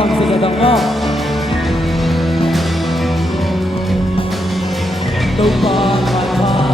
come together more. Đâu có mai hoa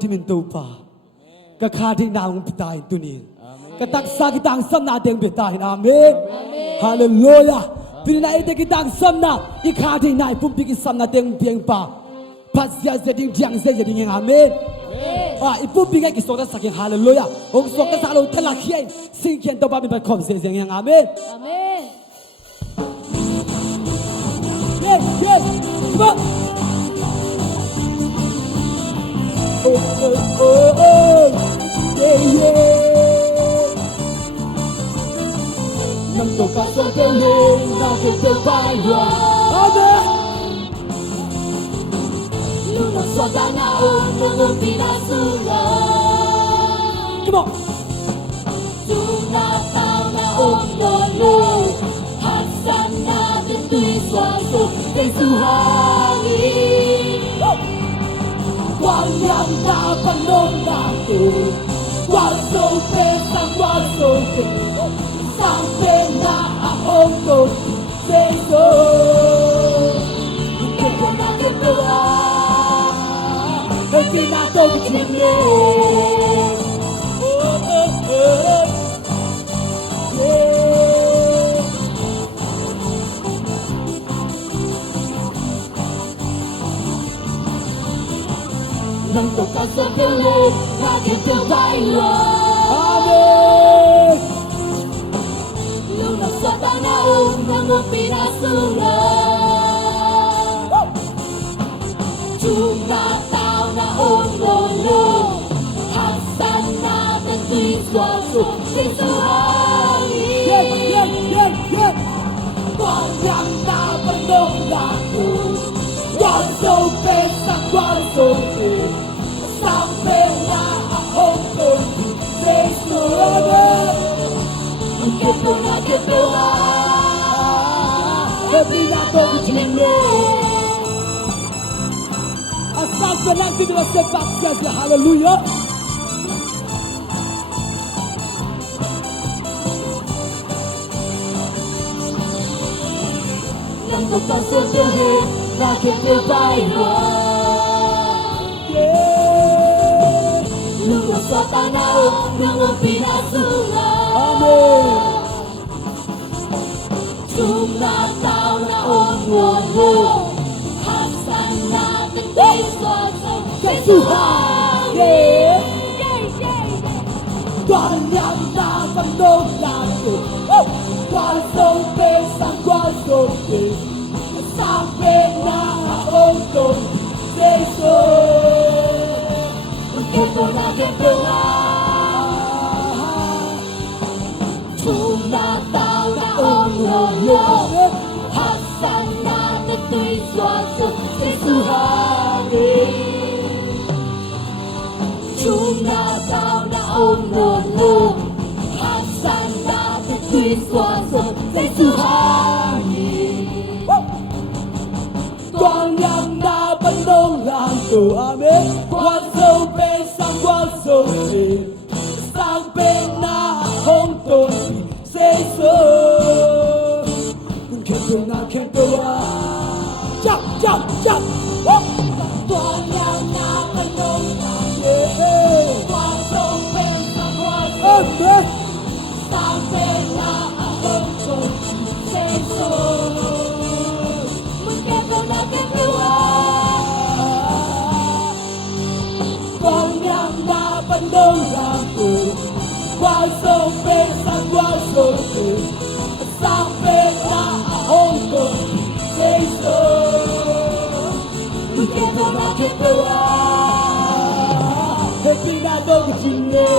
ที่มินตูป่ากะคาที่นางปิตายตุนีกะตักซากิตังสัมนาเดงปิตายอาเมนฮาเลลูยาปินาเอเดกิตังสัมนาอีคาที่นายปุ่มปิกิสัมนาเดงเพียงป่า Pasya zeding diang zeding amen. Ipu bigai ki soda saking hallelujah. Ong soka salo telakien singkien to ba mi ba khom zeng amen. Amen. Yes, yes. Come on. Oh. Yeah. Nang to ka so ke le na ke to bai wa. Amen. Luno sodana uno pinasura. Come on. Tuna tauna uno lu. Hasana bitui suatu kesuhangi. Quang yang ta panon aku. Waso pesang waso ke. Sampai na ahong to. Seso. Kekona ketua. Tapi nak tahu begini. Nang to kasa pele, nak kita bayo. Amen. Luna satana nang pinasura. Tuna tao na umolo. Hasan natin suatu kesuhangi. Yeah. Yang tak penolaku. Waso pesang waso ke. Sampai nak hukum sesuatu. Ketua. Tapi nak tahu begini. Asal senang kita sepak saja. Hallelujah. Nang terpaksa terhid, nak kita bayo. Lunas tanah, nang pinasura. Amen. Tuna tao na umolo. Hasan natin suatu kesuhangi. Tuhan yang tak penolaku. Kuasa pesang kuasa ke. Sampai nak untuk sesuatu. Ketua. Tuna tao na umolo. Hasan natin suatu kesuhangi. Tuna tao na umolo. Hasan natin suatu kesuhangi. Tuhan yang tak penolaku. Amin. Kuasa pesang kuasa ke. Sampai nak untuk sesuatu. Ketua. Jump. Tuhan yang tak penolaku. Kuasa pesang kuasa. Amen. Sampai nak hukum sesuatu. Ketua. Tuhan yang tak penolaku. Kuasa pesang kuasa ke. Sampai nak untuk sesuatu. Ketua. Happy nak tahu begini.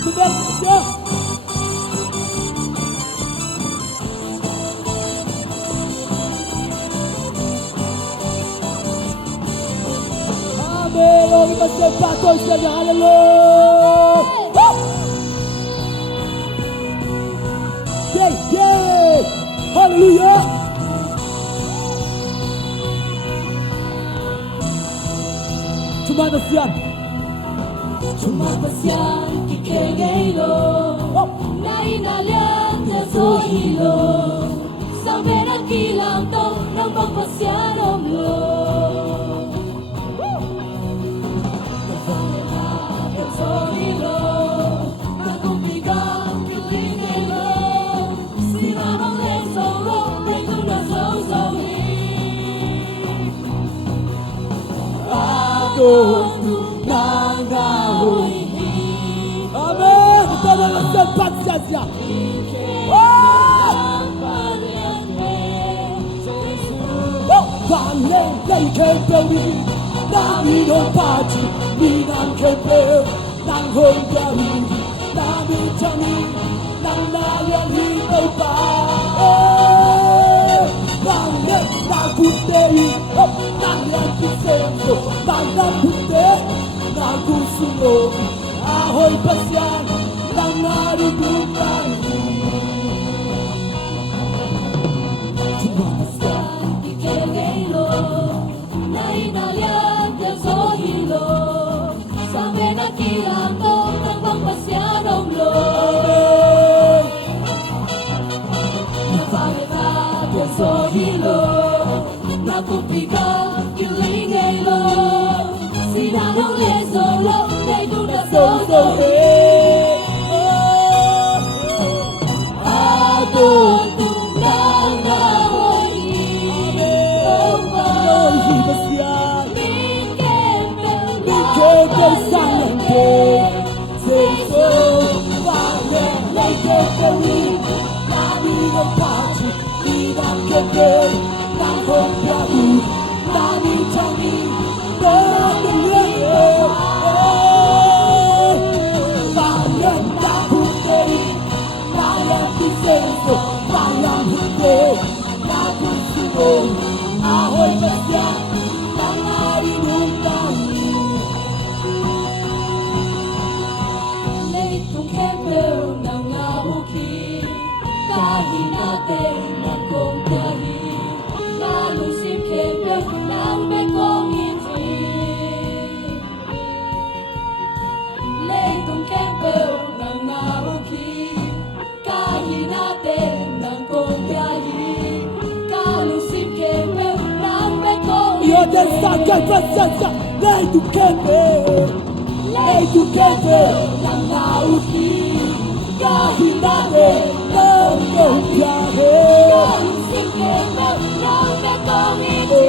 Sudah siap. Amen. Oh, kita sepak terus saja. Hallelujah. Yeah. Hallelujah. Cuma nasihat. Cuma pasiang kikengelo. Nainalian na suhilo. Sampai nakilang to ng pagpasyanom lo. Suhilo. Nakumpigang kilingelo. Sinamang lesolo. Pwede na sosohin. tu nanga hui. Amen. Tama na sa pagsasya. Vale lei che bewi, nami non paci, mi nan che bew, nan hon gawi, nami chani, nan naya li no pa. Vale na kutei, nan yan pisenso, nan pute, na kusulo, ahoy pasyan, nan nari dukai. Lei tu kebe, nanga uki, kahinade, nanga ukiade. Kalusim kebe, nanga kongiti.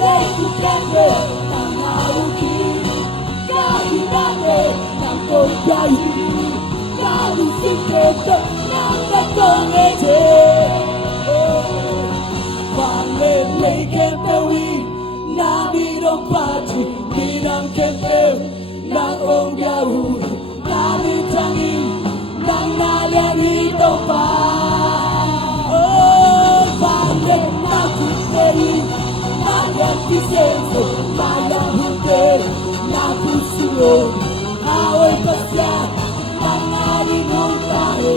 Lei tu kebe, nanga uki, kahinade, nanga ukiade. Kalusim kebe, nanga kongiti. Vale lei kebe wi. Nami don't party, minang kempel, nang ongyahu, nami tangi, nang naliani topa. Oh, vale naku tei, nalian pisenso, mayang hute, naku sulo, awai pasya, nang nari nontahe.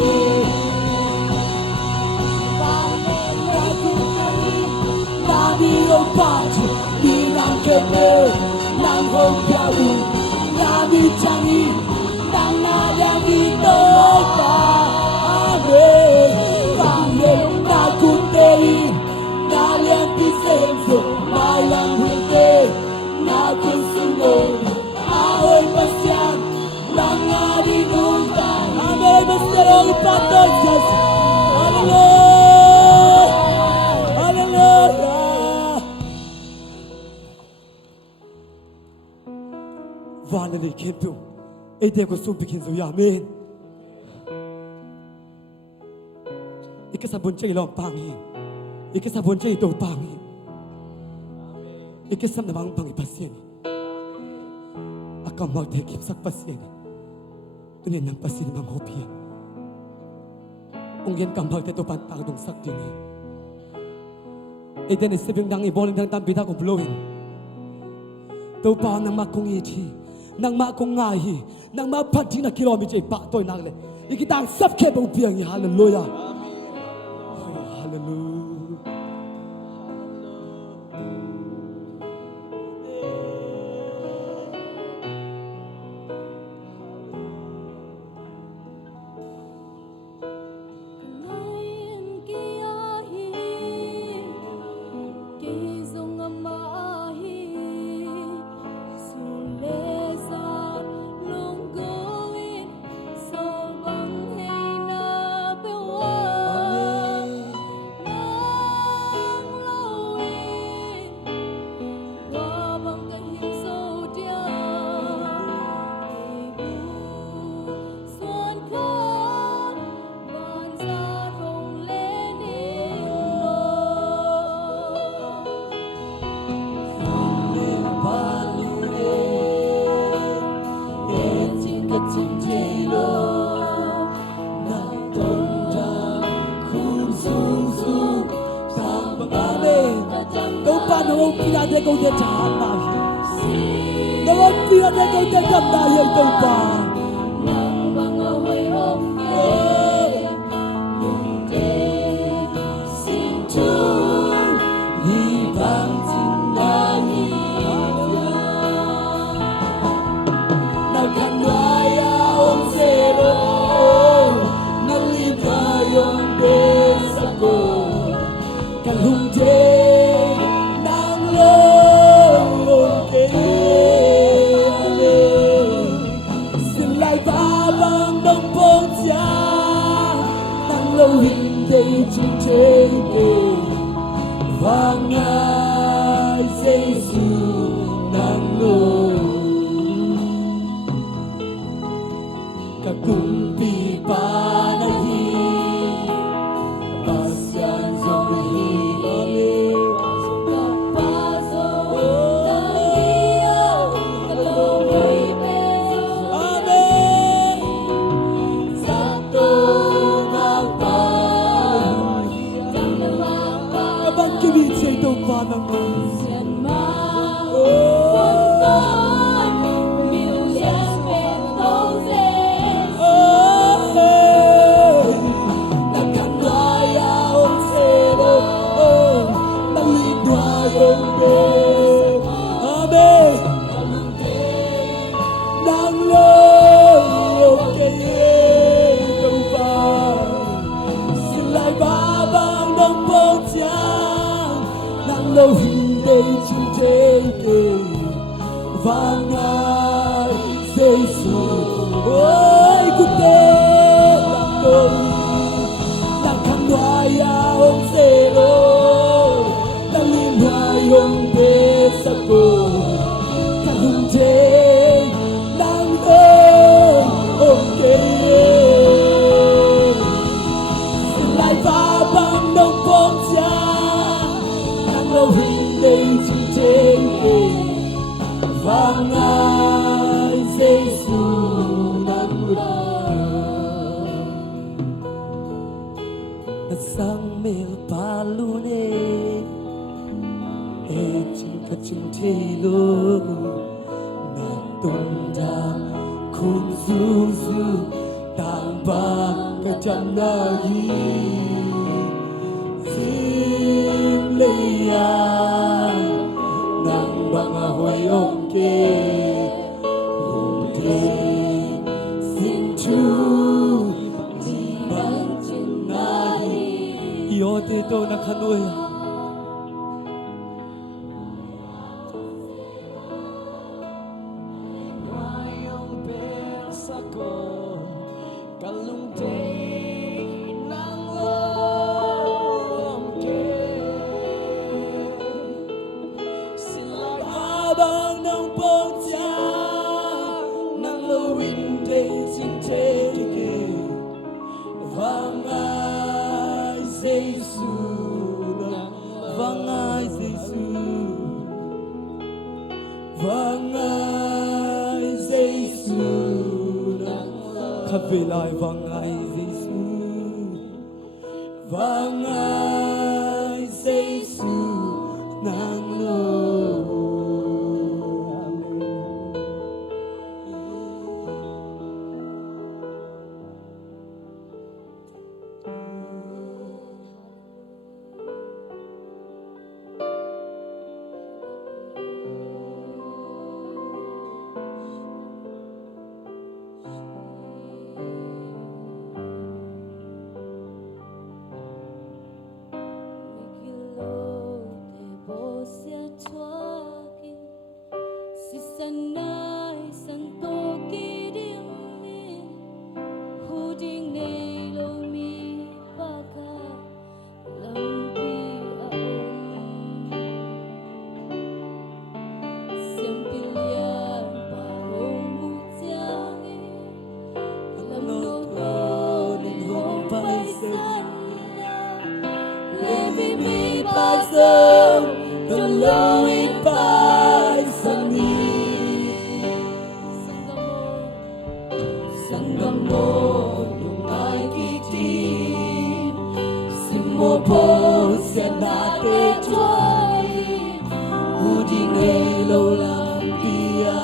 Vale naku tei, nami don't party. Nang kebe, nang hongyahu, nami changi, nang naliani topa. Amen. Vale naku tei, nalian pisenso, mayang hute, naku sulo, ahoy pasyan, nang nari nuntan. Amen. Mastero ipatos, yes. Hallelujah. Hallelujah. Vanali kempu, ete ko sumpikin so yamin. Ikasabon chay long pangi, ikasabon chay to pangi, ikasam namang pangi pasien. Akam magtekip sak pasien, tunin nang pasien mang hopi. Unggen kam magteto pantang dong sak dini. Ete ni sebing nang ibolin nang tampita ko blowin. To pa nang makong iti. Nang makong ngahi, nang mapati na kilometer pa toy nagle. Ikitang sabke ba upiang ni hallelujah. Hallelujah. Oh Nangong pinatay ko na tahan na Nangong pinatay ko na ganda yung ito pa Nang mga huyong sing to ibang tindahin Nagkanwaya ang zero Naliba yung besa ko Kalungde ng loob kayo Sila'y babang ng bongtya Nang lawinda'y chintay Vangay sa Isu ng loob Kakumpi panahin Pasyan zombie Kapasok ng iyaw Kalaway beso Amen Sa tumagpag Damdamang Kapag kinit sa itong panang Siyan mapunton Milyas petoses Nagkanwaya ang zero Nalidwa yung bes Amen Nang loob kayo pa Sila'y babang ng bongtiyang Nang lawinda'y chintay Vangay sa Isu Oy, kutin ang doli Nagkanwaya ang zero Nalima yung besa ko Kalungde ng okay Sila'y babang ng bongtya Nang lawinda'y chintay Vangay sa Isu ng ulan Nasang milpalune Chingkachintilo Natunda kung susu Tambak kajamnagi Simliyan Nang mga huyong ke Lungde Sintu Ibang Iyo dito nakanuya Abang ng bongtya Nang lawinda'y chintay Vangay sa Isu Vangay sa Isu Vangay sa Isu Kabila'y vangay sa Isu Vangay sa Isu ng loob Tuloy pa sa Sanggamot yung ay kitin Simopo siya natin joy lâu làm bia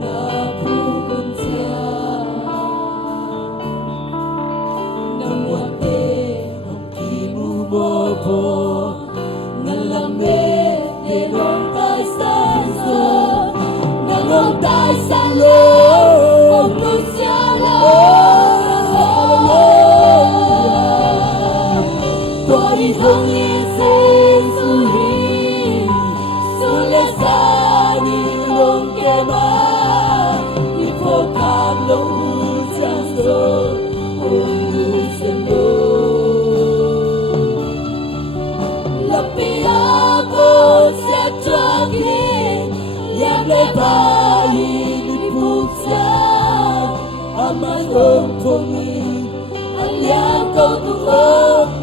na buồn cha na muat te hong ki mu mo po ngan lam me te dong tai san so ngan hong tai san lo hong tu sia lo tôi không yên xin su hi su le sa ni long ke ma ni po kam lo chang so hong du se lo la pi a po se trogi yam le ba ni pu sa aman hong phong ni aliang kau tu hong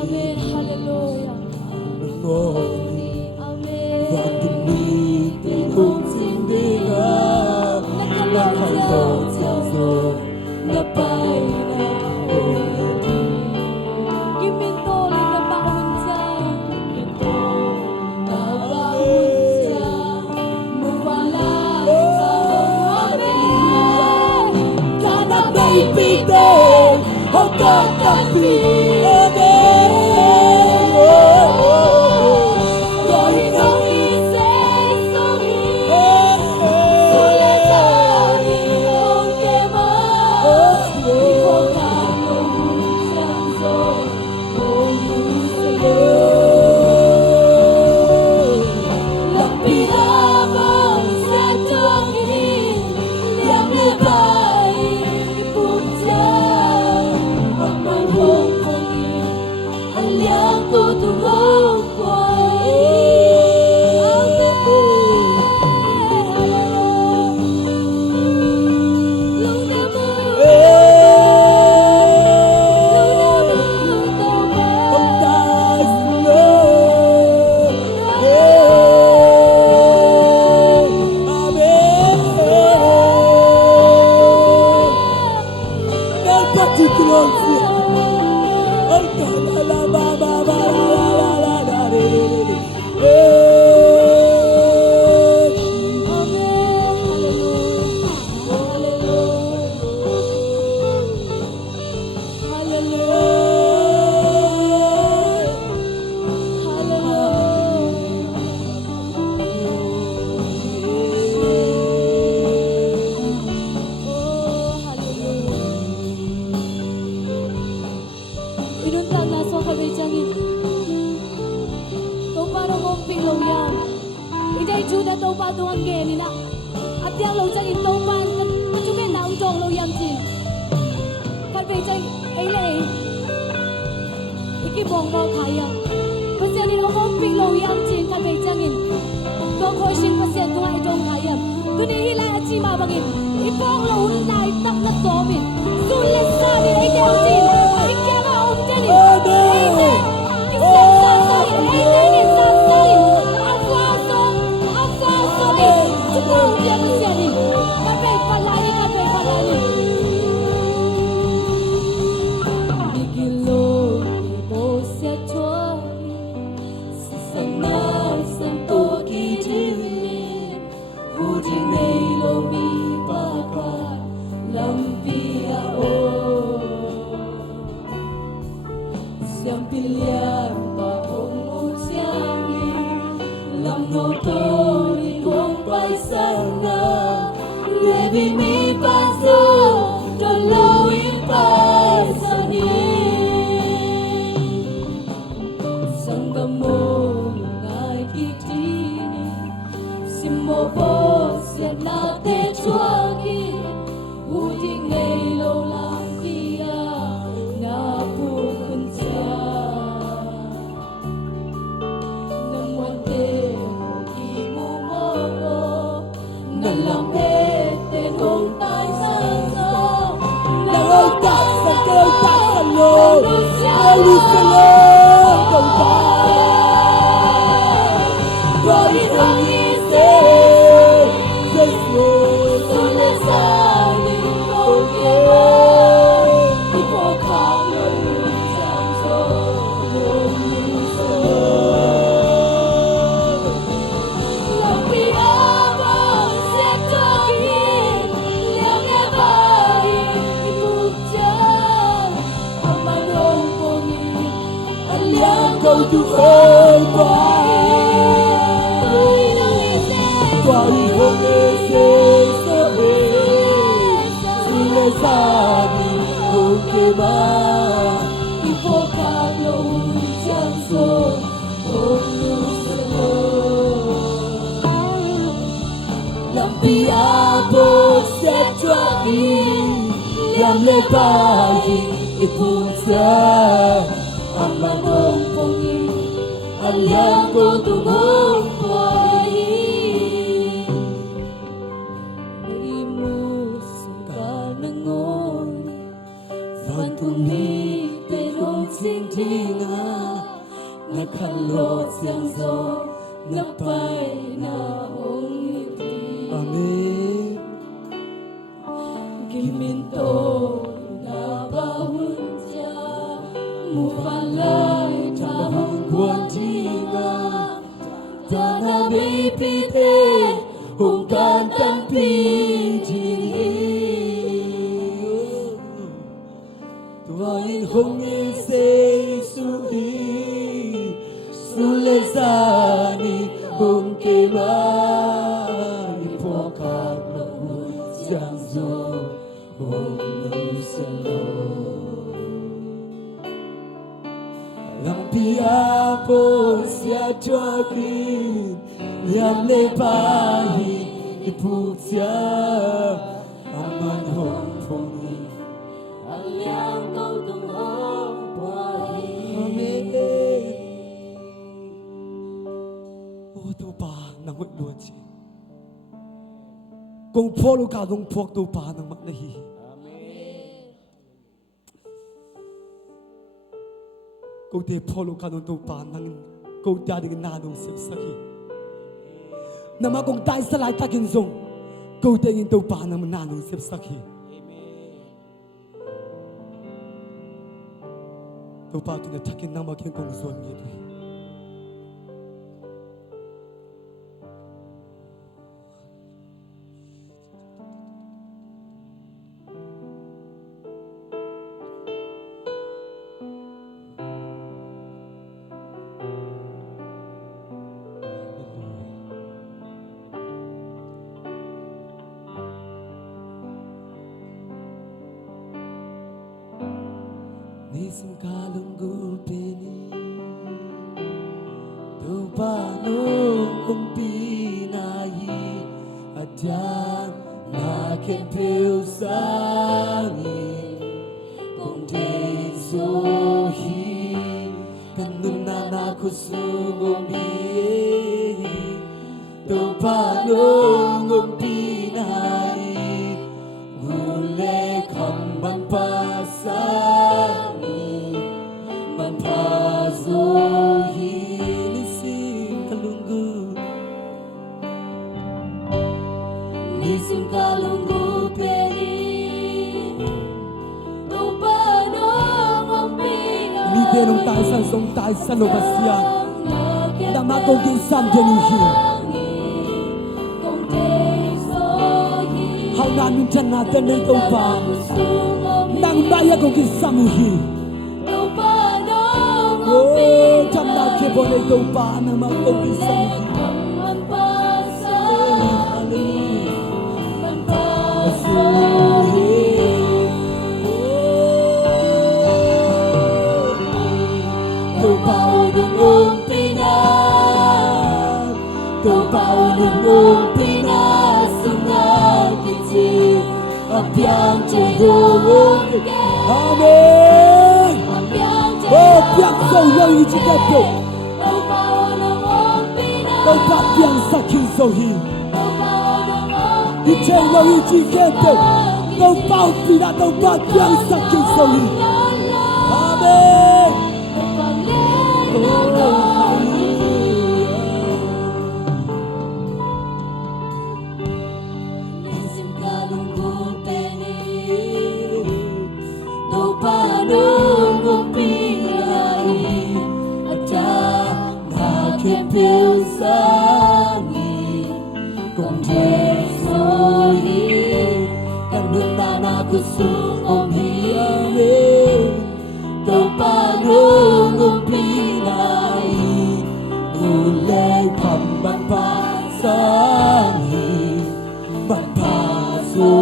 Amen, hallelujah. Amen. Và từng đi từ không xin đi ra là phải đâu chẳng rồi Na bay na Giminto na baon sa Giminto na baon sa Mawala sa amin Kana baby day How can I be again Rồi không đi sẽ sống Sule sa ni không kê mà Đi phố khám không chẳng rồi Không sẽ lỡ Lòng bị habang sa tuangin Yang lebay ipunta Ang manhong pangin Ang liang ko tumong kway Inuntan na so kami jangin. To parang ngompi lo yan. Iday juda to pa tuhan geni na. At yang lo jangin to pa kachukin na ujong lo yan jin. Kalbe jang ay lay. Iki bong mo kaya. Pasyan in ngompi lo yan jin kalbe jangin. To koishin pasyan tuhan ijong kaya. Kuni hilay at si mabangin. Ipong lo unay tak na tomin. Sulit sa ni ay daw jin. Siang pilihan paong siangi Lam no tori kong paisana Levi mi paso Dolawin paisani Sangga mo ngai kitini Simo po siya na te chuagi Udi ngay lo lang dia Na pukun siya Nang wante Ki mo mo Nang lambet Ten hong tay san so Nang ôi tak sa kêu tak sa lo Ôi sa lo Tông ba Rồi hong y se Sule sa ni hong kê Di po khám lo Chẳng so Hong cầu tu ơi qua qua đi không nghe sẽ sulle sani không kê mà Ipokalo janso Lampiado se trovi Yang lepai iputsa Amanong pongi Aliang ko tumong Nakalot siyang so Napay na ongiti Amen Giminto na bahun siya Mufalay tahong buwan jiwa Tanang ipite Hong kantan pijini Tuain hong isay suhi Sulle sani hong kema Ipokag na janso hong nusalo Lampia po siya trakin Yang lepahi iputya Aman hong pongi Aliang kau tumong buhay Amen Ô tô bà nang nguyện luôn chị Công phố lưu cả đông phốc tô bà nang mặc này Câu tế phố lưu cả đông tô bà nang Câu tế đình nà đông xếp sắc hi Nà mà công tay xa lại ta kinh dông Câu tế nghìn tô bà nang nà đông xếp sắc hi Tô bà kinh thắc kinh nang mà kinh công dồn như thế Nisim kalunggu pini Tu panung umpinai Adang nakin piusangi Kung di sohi Kanunan aku sungumbi Tu panung umpinai Gule kambang pasang Pazohi nisim kalunggu Nisim kalunggu peri Tupanong umpinay Lide nung tayo sa song tayo sa lobas yan Dama kong ginsam denuhi Hao namin dyan natin na ito pa Nang baya kong ginsamuhi Oh, jam na kebo na ito pa Nang makong ginsamuhi Piang Jehovah Amen Oh, piang sâu lâu như chị đẹp được Đâu bạc piang sa kinh sâu hi Đi chơi lâu như chị đẹp được Đâu bao bì đã đâu bạc piang sa kinh sâu hi Amen Piusani kung Jesuhi kanunana kusung om hiya sani mapaso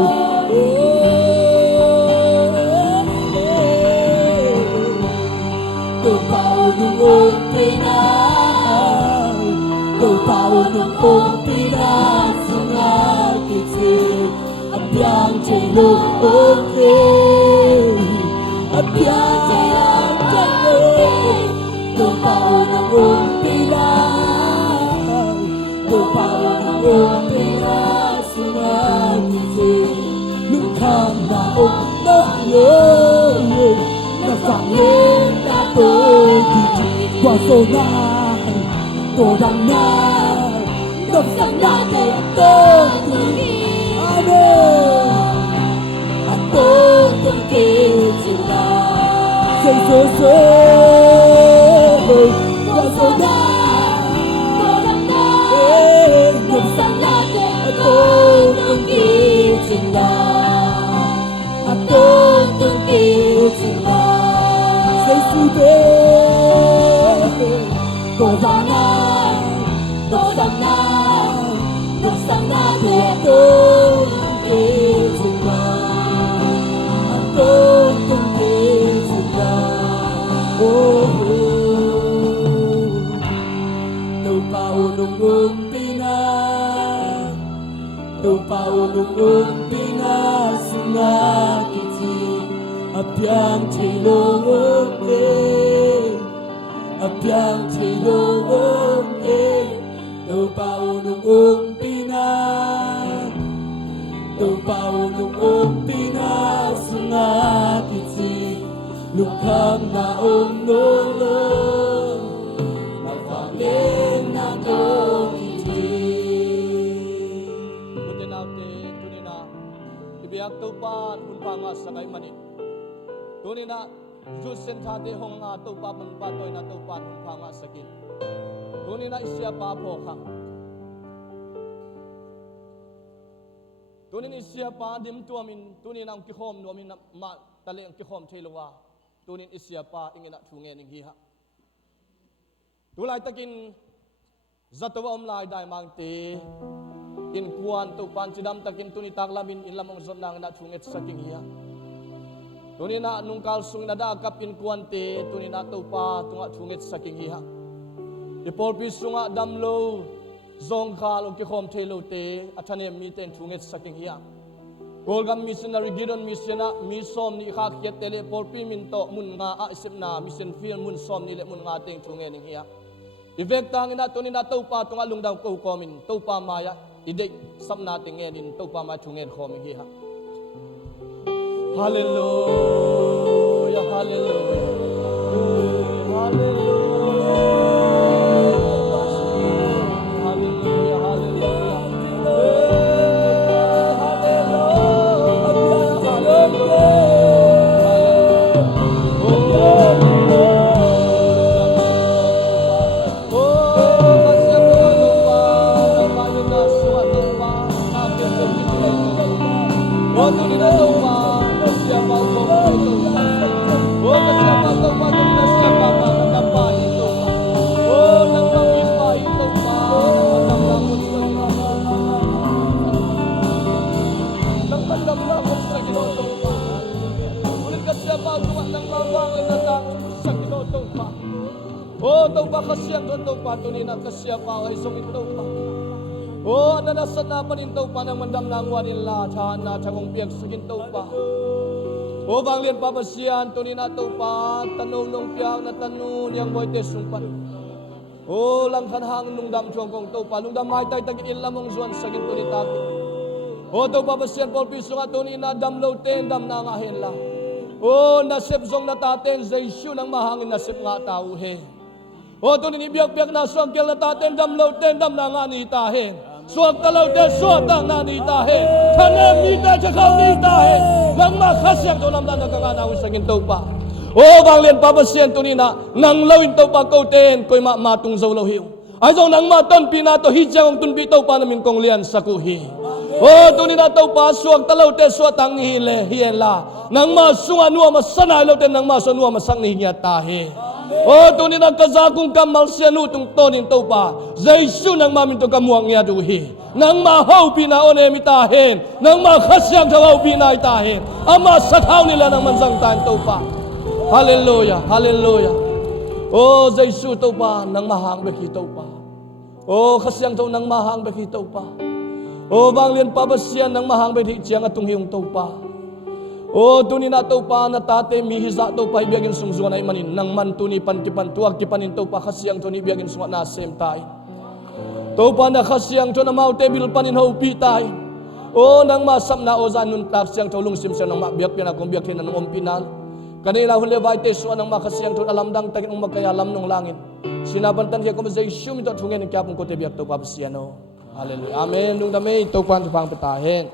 Đâu bao nung ôm pina Đâu bao nung ôm pina Sunga kiti Apiang chelo okay Apiang chelo okay Đâu bao nung ôm pina Đâu bao nung ôm pina Sunga kiti lúc khang na ôm na yo na vang lên na tôi thì qua số na tôi đang na đập sang na để tôi amen Tôi từng kêu chim la xây xây qua số na Tôi đang nói Đập sang la để tôi từng kêu chim la Tôi từng kêu chim la xây su thế tôi đang na Tôi đang nói Đập sang la để tôi kêu chim la tôi từng kêu chim la đâu bao nung ôm pina đâu bao nung ôm pina sunga kiti apiang chilo apiang chilo đâu bao nung ôm pina đâu bao nung ôm pina sunga kiti lúc khang na ôm nô na vang lên na đô kiti Kundi naute tunina ibiyak tupan unpanga sakay manit. Tunina jusen thate honga tupa pangpatoy na tupan unpanga sakit. Tunina isya pa po kang. Tunin isya pa dim tuamin tunin ang kikhom nuamin na ma tali ang kikhom thailawa. Tunin isya pa ingina thungen inghiha. Tulay takin zatawa omlay dai mangte in kuan to pan sidam takin tuni taklamin in lamong zon nang na chunget sa kinghiya. Tuni na nung kalsung na dakap in kuan te tuni na to pa tunga chunget sa kinghiya. Ipol pisunga damlo zong khal og kikhom thelo te athane mi ten chunget sa kinghiya. Golgam missionary gidon missiona mi som ni khak yet tele pol pi min to mun nga a isipna mission field mun som ni le mun nga teng chungen hiya. Ivek tangin na tuni na to pa tunga lungdang ko komin to pa maya idek samna tengenin to pa ma chungen khomi hiya. Hallelujah, hallelujah, hallelujah, hallelujah, hallelujah. Oh, tau pa kasyang ko tau pa tunin at kasya pa ay sungit tau pa. Oh, nanasan na pa rin tau pa ng mandam langwa nila tahan na tagong piyak sagin tau pa. Oh, banglin pa pasyan tunin at tau pa tanong nung piyak na tanong yang boy tesumpan. Oh, lang kanhang nung dam chuang kong tau pa nung dam may tay tagin ilamong zuan sagin tunin taki. Oh, tau pa pasyan pol piso nga tunin na dam low ten dam na ngahin la. Oh, nasip zong nataten zaysyu ng mahangin nasip nga tao he. O tunin ibiyak-biyak na suwag kel na taten dam law ten dam na nga nitahin. Suwag talaw ten suwag ang na nitahin. Kanem nita tsakaw nitahin. Nang makasyang to lamdan na kakanawin sa gintaw pa. O banglin papasyan tunin na nang lawin taw pa kaw ten ko'y matong zaw law hiyo. Ay zaw nang maton pinato hidyang ang tunbitaw pa namin kong liyan sa kuhi. O tunin na taw pa suwag talaw ten suwag ang hile hiyen la. Nang masunga nuwa masanay law ten nang masunga masang nihinya tahi. O tunin ang kazakong kamal siyanu tung tonin to pa. Jaisu nang mamin to kamuang niya duhi. Nang mahaw pinaon e mitahin. Nang makasyang tawaw pinaitahin. Ama sathaw nila ng mansang tayo to pa. Hallelujah, hallelujah. O Jaisu to pa nang mahang beki to pa. O kasyang to nang mahang beki to pa. O banglian pabasyan nang mahang beki siyang atong hiyong to pa. O tunin na to pa na tate mihiza to pa ibiyagin sumsuan ay manin nang man tuni pantipan tuwag tipanin to pa kasyang to ni ibiyagin sumsuan na sem tayo. To pa na kasyang to na maute bil panin haupi tayo. O nang masam na o zanun tak siyang to lungsim siya nang mabiyak pinakong biyakin na nung umpinal. Kanila huli vay teso anang makasiyang to alamdang tagin ng magkayalam ng langit. Sinabantan kaya kung masay siyum ito at hungin ng kiapong kote biyak to papasiyano. Hallelujah. Amen. Nung dami ito pang pitahin.